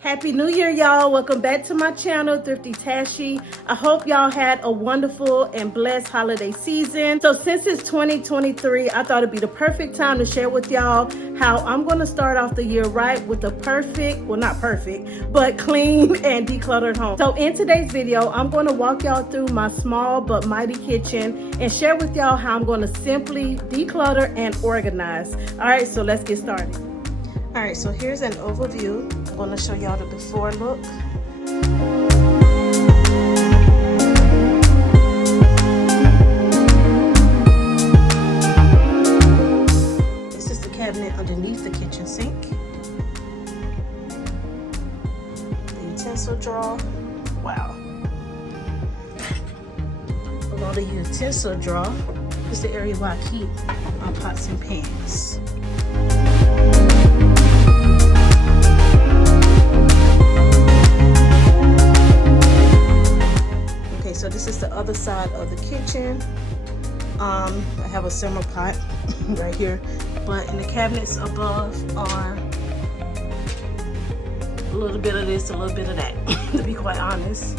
Happy New Year, y'all. Welcome back to my channel, Thrifty Tashi. I hope y'all had a wonderful and blessed holiday season. So since it's 2023, I thought it'd be the perfect time to share with y'all how I'm going to start off the year right with a perfect, well, not perfect, but clean and decluttered home. So in today's video, I'm going to walk y'all through my small but mighty kitchen and share with y'all how I'm going to simply declutter and organize. All right, so let's get started. All right, so here's an overview. I'm going to show y'all the before look. This is the cabinet underneath the kitchen sink. The utensil drawer. Wow. Below the utensil drawer is the area where I keep my pots and pans. So this is the other side of the kitchen. I have a simmer pot right here, but in the cabinets above are a little bit of this, a little bit of that, to be quite honest.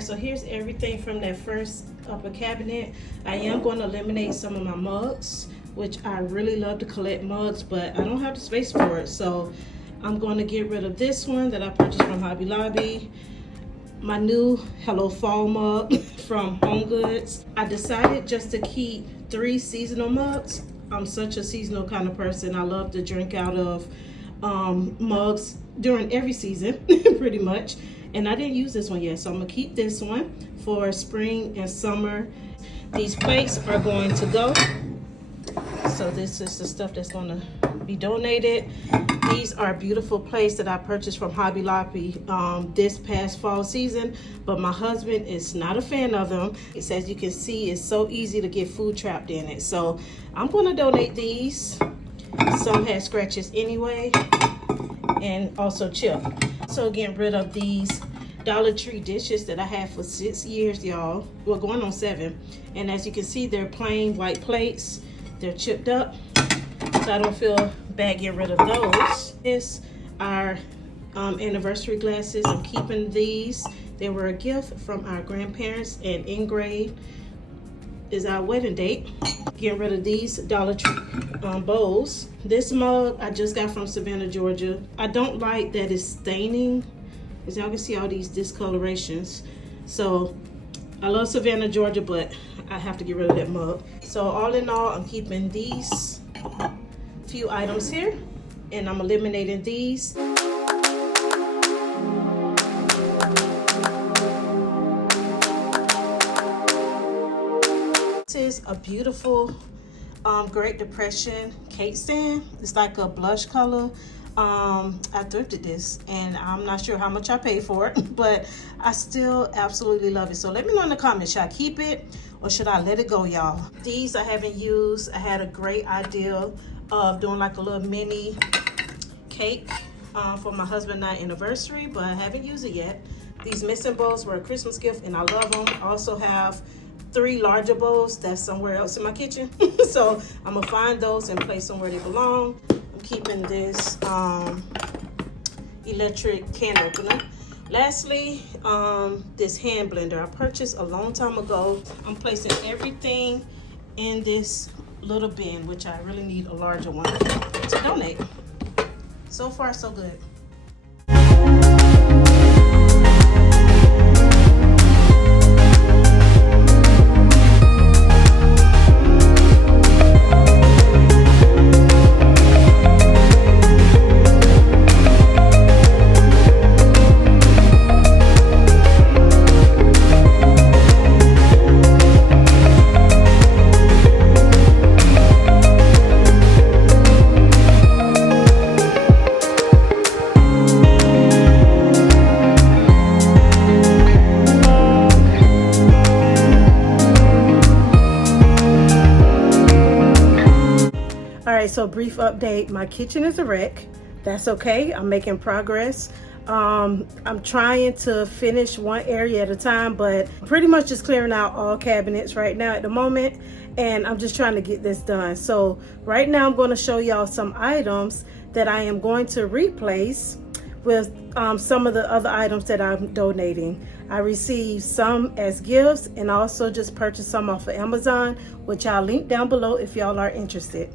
So here's everything from that first upper cabinet. I am going to eliminate some of my mugs, which I really love to collect mugs, but I don't have the space for it. So I'm going to get rid of this one that I purchased from Hobby Lobby. My new Hello Fall mug from Home Goods. I decided just to keep 3 seasonal mugs. I'm such a seasonal kind of person. I love to drink out of mugs during every season, pretty much. And I didn't use this one yet, so I'm gonna keep this one for spring and summer. These plates are going to go. So this is the stuff that's gonna be donated. These are beautiful plates that I purchased from Hobby Lobby this past fall season, but my husband is not a fan of them. It says, you can see, it's so easy to get food trapped in it. So I'm gonna donate these. Some had scratches anyway, and also chip. So getting rid of these Dollar Tree dishes that I had for 6 years, y'all. Well, going on 7. And as you can see, they're plain white plates. They're chipped up, so I don't feel bad getting rid of those. This are anniversary glasses. I'm keeping these. They were a gift from our grandparents, and engraved is our wedding date. Getting rid of these Dollar Tree bowls. This mug I just got from Savannah, Georgia. I don't like that it's staining. As y'all can see, all these discolorations. So I love Savannah, Georgia, but I have to get rid of that mug. So all in all, I'm keeping these few items here, and I'm eliminating these. This is a beautiful Great Depression cake stand. It's like a blush color. I thrifted this, and I'm not sure how much I paid for it, but I still absolutely love it. So let me know in the comments, should I keep it or should I let it go, y'all? These I haven't used. I had a great idea of doing like a little mini cake for my husband and I anniversary, but I haven't used it yet. These mixing bowls were a Christmas gift, and I love them. I also have 3 larger bowls that's somewhere else in my kitchen. So I'm gonna find those and place them where they belong. I'm keeping this electric can opener. Lastly, this hand blender I purchased a long time ago. I'm placing everything in this little bin, which I really need a larger one to donate. So far, so good. So brief update, my kitchen is a wreck. That's okay, I'm making progress. I'm trying to finish one area at a time, but pretty much just clearing out all cabinets right now at the moment, and I'm just trying to get this done. So right now I'm going to show y'all some items that I am going to replace with some of the other items that I'm donating. I received some as gifts and also just purchased some off of Amazon, which I'll link down below if y'all are interested.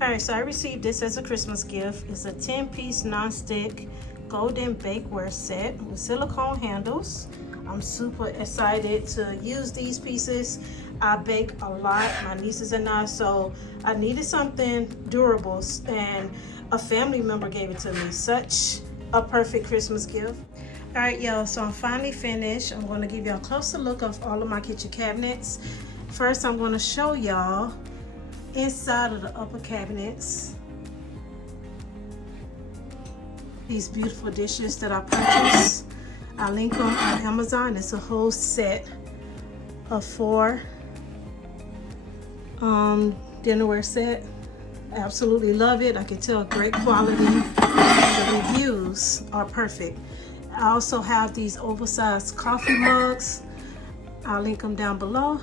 All right, so I received this as a Christmas gift. It's a 10-piece non-stick golden bakeware set with silicone handles. I'm super excited to use these pieces. I bake a lot, my nieces and I, so I needed something durable, and a family member gave it to me. Such a perfect Christmas gift. All right, y'all, so I'm finally finished. I'm going to give y'all a closer look of all of my kitchen cabinets. First, I'm going to show y'all inside of the upper cabinets these beautiful dishes that I purchased. I link them on Amazon. It's a whole set of 4 dinnerware set. Absolutely love it. I can tell great quality. The reviews are perfect. I also have these oversized coffee mugs. I'll link them down below.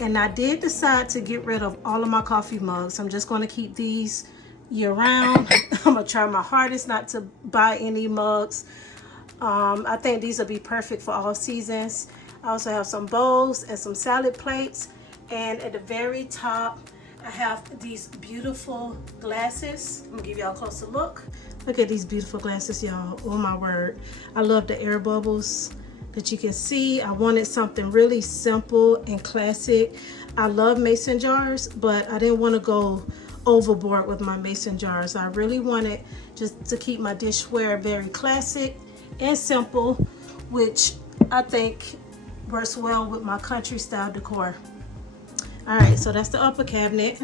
And I did decide to get rid of all of my coffee mugs. I'm just going to keep these year round. I'm going to try my hardest not to buy any mugs. I think these will be perfect for all seasons. I also have some bowls and some salad plates. And at the very top, I have these beautiful glasses. I'm going to give y'all a closer look. Look at these beautiful glasses, y'all. Oh my word. I love the air bubbles that you can see. I wanted something really simple and classic. I love mason jars, but I didn't want to go overboard with my mason jars. I really wanted just to keep my dishware very classic and simple, which I think works well with my country style decor. All right, so that's the upper cabinet.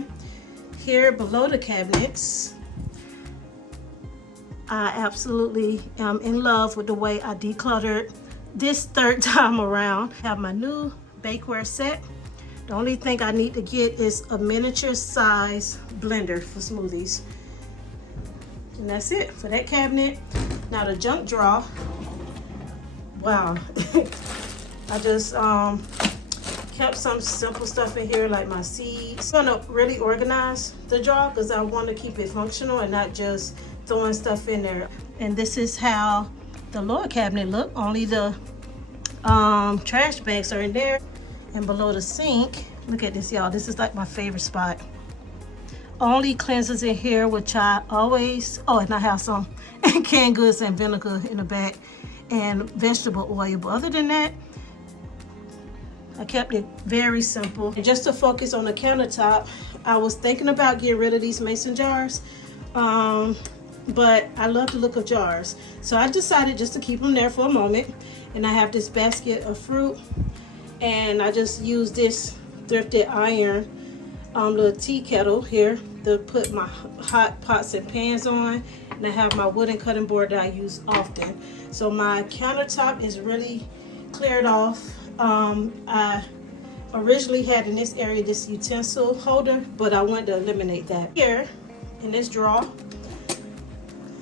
Here below the cabinets, I absolutely am in love with the way I decluttered this third time around. I have my new bakeware set. The only thing I need to get is a miniature size blender for smoothies. And that's it for that cabinet. Now the junk drawer. Wow. I just kept some simple stuff in here like my seeds. I'm gonna really organize the drawer because I want to keep it functional and not just throwing stuff in there. And this is how the lower cabinet look. Only the trash bags are in there. And below the sink, look at this, y'all. This is like my favorite spot. Only cleansers in here, which I always, oh, and I have some canned goods and vinegar in the back and vegetable oil. But other than that, I kept it very simple. And just to focus on the countertop, I was thinking about getting rid of these mason jars. But I love the look of jars. So I decided just to keep them there for a moment. And I have this basket of fruit. And I just use this thrifted iron little tea kettle here to put my hot pots and pans on. And I have my wooden cutting board that I use often. So my countertop is really cleared off. I originally had in this area this utensil holder, but I wanted to eliminate that. Here in this drawer,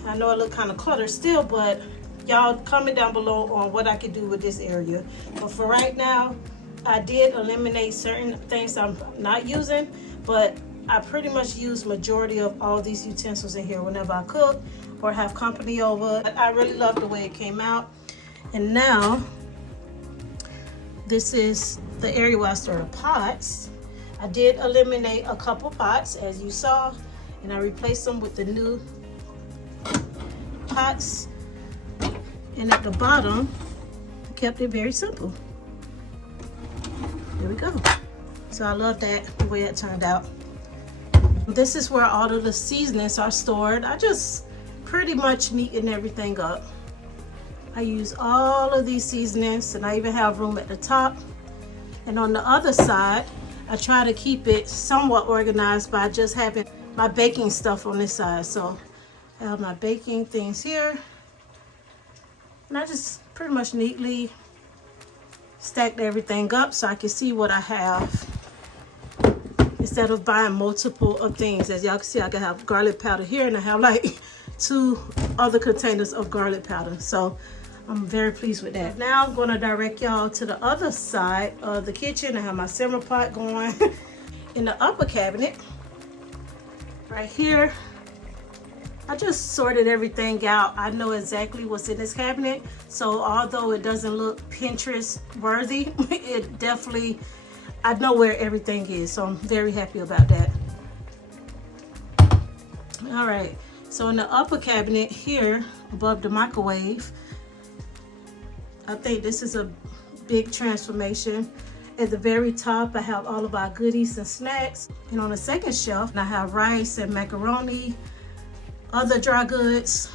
I know it look kind of cluttered still, but y'all comment down below on what I could do with this area. But for right now, I did eliminate certain things I'm not using, but I pretty much use majority of all these utensils in here whenever I cook or have company over. But I really love the way it came out. And now, this is the area where I store the pots. I did eliminate a couple pots, as you saw, and I replaced them with the new pots. And at the bottom, I kept it very simple. There we go. So I love that, the way it turned out. This is where all of the seasonings are stored. I just pretty much neaten everything up. I use all of these seasonings, and I even have room at the top. And on the other side, I try to keep it somewhat organized by just having my baking stuff on this side. So I have my baking things here. And I just pretty much neatly stacked everything up so I can see what I have, instead of buying multiple of things. As y'all can see, I can have garlic powder here, and I have like 2 other containers of garlic powder. So I'm very pleased with that. Now I'm going to direct y'all to the other side of the kitchen. I have my simmer pot going in the upper cabinet right here. I just sorted everything out. I know exactly what's in this cabinet. So although it doesn't look Pinterest worthy, it definitely, I know where everything is. So I'm very happy about that. All right, so in the upper cabinet here above the microwave, I think this is a big transformation. At the very top, I have all of our goodies and snacks. And on the second shelf, I have rice and macaroni, other dry goods.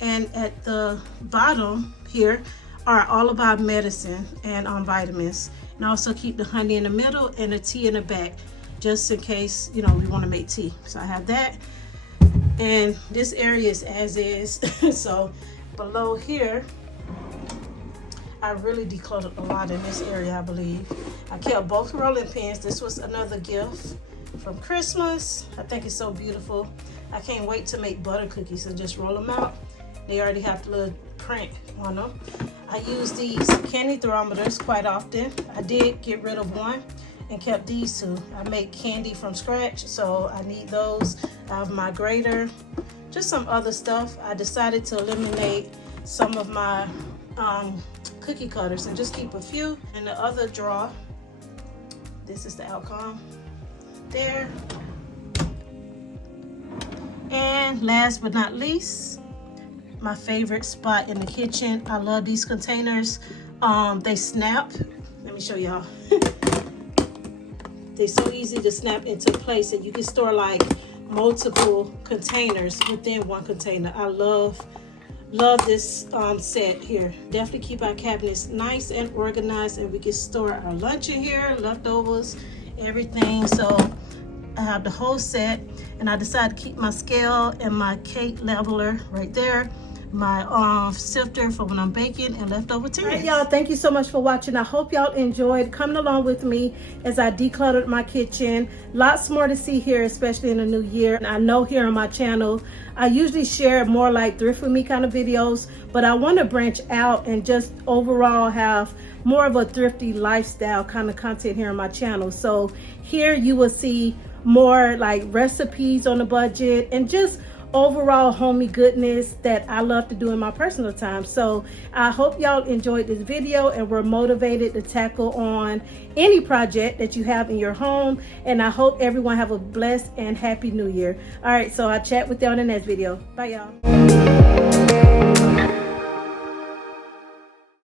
And at the bottom here are all of our medicine and vitamins. And I also keep the honey in the middle and the tea in the back, just in case, you know, we want to make tea. So I have that. And this area is as is. So below here, I really decluttered a lot in this area, I believe. I kept both rolling pins. This was another gift from Christmas. I think it's so beautiful. I can't wait to make butter cookies and just roll them out. They already have the little print on them. I use these candy thermometers quite often. I did get rid of one and kept these 2. I make candy from scratch, so I need those. I have my grater, just some other stuff. I decided to eliminate some of my cookie cutters and just keep a few in the other drawer. This is the outcome there. And last but not least, my favorite spot in the kitchen. I love these containers. They snap. Let me show y'all. They're so easy to snap into place, and you can store like multiple containers within one container. I love this set here. Definitely keep our cabinets nice and organized, and we can store our lunch in here, leftovers, everything. So I have the whole set, and I decided to keep my scale and my cake leveler right there, my sifter for when I'm baking, and leftover tins. All right, y'all, thank you so much for watching. I hope y'all enjoyed coming along with me as I decluttered my kitchen. Lots more to see here, especially in the new year. And I know here on my channel, I usually share more like thrift with me kind of videos, but I want to branch out and just overall have more of a thrifty lifestyle kind of content here on my channel. So here you will see more like recipes on a budget and just overall homey goodness that I love to do in my personal time. So I hope y'all enjoyed this video and were motivated to tackle on any project that you have in your home. And I hope everyone have a blessed and happy new year. All right, so I'll chat with y'all in the next video. Bye, y'all.